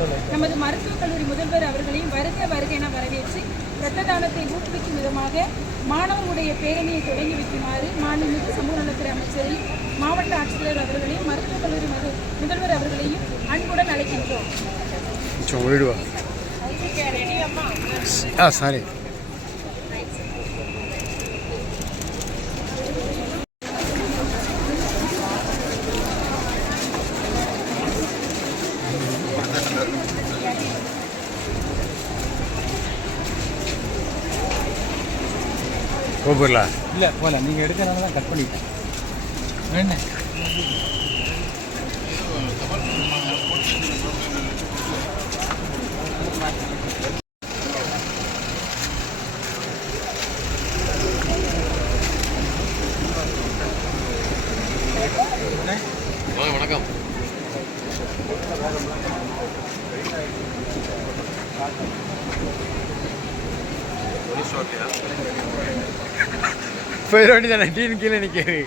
மருத்துவக் கல்லூரி முதல்வர் அவர்களையும் வருக வருக என வரவேற்று இரத்த தானத்தை ஊக்குவிக்கும் விதமாக மாணவர்களுடைய பேரணியை தொடங்கி வைக்குமாறு மாண்புமிகு சமூக நலத்துறை அமைச்சரையும் மாவட்ட ஆட்சித்தலைவர் அவர்களையும் மருத்துவக் கல்லூரி மது- முதல்வர் அவர்களையும் அன்புடன் அழைக்கின்றோம். சாரி கூப்பிடலாம் இல்லை போகல. நீங்கள் எடுக்கிறனால தான் கட் பண்ணிட்டேன். வேணே. வணக்கம். போயிட வேண்டியதானே? டீன் கீழே நிற்கிறது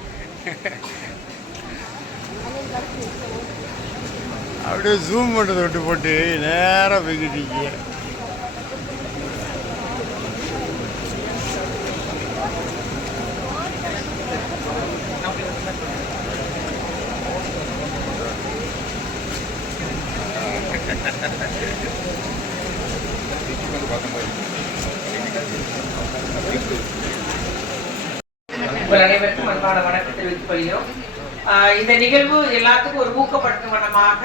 அப்படியே ஜூம் பண்ணுறதை விட்டு போட்டு நேராக போய்கிட்டு இருக்கீங்க. உங்கள் அனைவருக்கும் அன்பான வணக்கம் தெரிவித்துக் கொள்கிறோம். இந்த நிகழ்வு எல்லாத்துக்கும் ஒரு ஊக்கப்படுத்தும் வண்ணமாக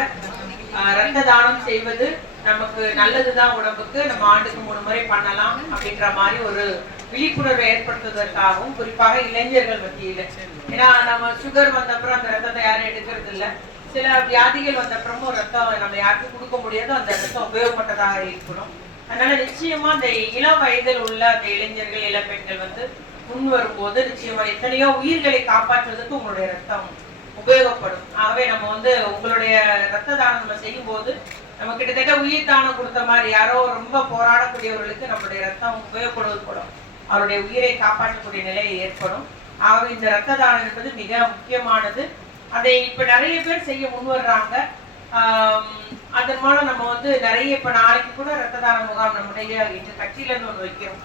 ரத்த தானம் செய்வது நமக்கு நல்லதுதான் உடம்புக்கு நம்ம ஆண்டுக்கு மூணு முறை பண்ணலாம் அப்படின்ற மாதிரி ஒரு விழிப்புணர்வை ஏற்படுத்துவதற்காகவும் குறிப்பாக இளைஞர்கள் மத்தியில். ஏன்னா நம்ம சுகர் வந்த அப்புறம் அந்த ரத்தத்தை யாரும் எடுக்கிறது இல்ல சில வியாதிகள் வந்த அப்புறமும் ரத்தம் நம்ம யாருக்கும் கொடுக்க முடியாதோ. அந்த ரத்தம் உபயோகப்பட்டதாக இருக்கணும். அதனால நிச்சயமா அந்த இளம் வயதில் உள்ள அந்த இளைஞர்கள் இளம்பெண்கள் வந்து முன் வரும்போது நிச்சயமா எத்தனையோ உயிர்களை காப்பாற்றுவதற்கு உங்களுடைய ரத்தம் உபயோகப்படும். ஆகவே நம்ம வந்து உங்களுடைய ரத்த தானம் நம்ம செய்யும் போது நம்ம கிட்டத்தட்ட உயிர் தானம் கொடுத்த மாதிரி யாரோ ரொம்ப போராடக்கூடியவர்களுக்கு நம்மளுடைய ரத்தம் உபயோகப்படுவது போல அவருடைய உயிரை காப்பாற்றக்கூடிய நிலை ஏற்படும். ஆகவே இந்த ரத்த தானம் என்பது மிக முக்கியமானது. அதை இப்ப நிறைய பேர் செய்ய முன்வர்றாங்க அதன் மூலம் நம்ம வந்து நிறைய இப்ப நாளைக்கு கூட ரத்த தான முகாம் நம்முடைய எங்க கட்சியில இருந்து ஒண்ணு வைக்கிறோம்.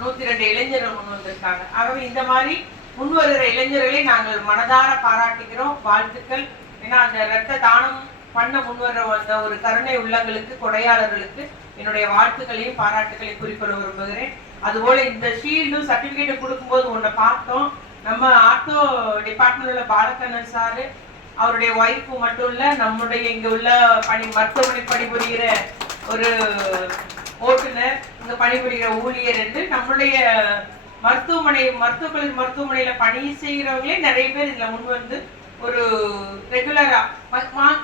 நூத்தி ரெண்டு இளைஞர்கள் முன் வந்திருக்காங்க. ஆகவே இந்த மாதிரி முன் வருகிற இளைஞர்களை நாங்கள் மனதார பாராட்டுகிறோம். வாழ்த்துக்கள். ஏன்னா அந்த ரத்த தானம் பண்ண முன்வர வந்த ஒரு கருணை உள்ளங்களுக்கு கொடையாளர்களுக்கு என்னுடைய வாழ்த்துக்களையும் பாராட்டுகளையும் குறிப்பிட விரும்புகிறேன். அதுபோல இந்த ஷீல்டும் சர்டிபிகேட் கொடுக்கும்போது ஒன்றை பார்த்தோம். நம்ம ஆட்டோ டிபார்ட்மெண்ட் உள்ள பாலக்கண்ணன் சாரு அவருடைய ஒய்ஃபு மட்டும் இல்ல நம்முடைய இங்க உள்ள பணி மருத்துவமனை பணிபுரிகிற ஒரு ஓட்டுநர் இங்க பணிபுரிகிற ஊழியர் என்று நம்முடைய மருத்துவமனை மருத்துவ மருத்துவமனையில பணி செய்கிறவங்களே நிறைய பேர் இதுல முன் வந்து ஒரு ரெகுலரா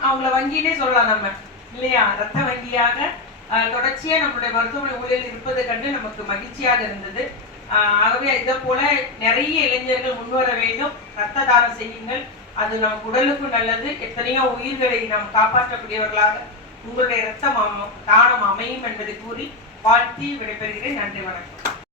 அவங்கள வங்கினே சொல்லலாம் நம்ம. இல்லையா? ரத்த வங்கியாக தொடர்ச்சியா நம்முடைய மருத்துவமனை ஊழியர் இருப்பதை கண்டு நமக்கு மகிழ்ச்சியாக இருந்தது. ஆஹ் ஆகவே இதை போல நிறைய இளைஞர்கள் முன்வர வேண்டும். ரத்த தானம் செய்யுங்கள். அது நம் உடலுக்கும் நல்லது. எத்தனையோ உயிர்களை நாம் காப்பாற்றக்கூடியவர்களாக உங்களுடைய ரத்தம் அம- தானம் அமையும் என்பதை கூறி வாழ்த்தி விடைபெறுகிறேன். நன்றி வணக்கம்.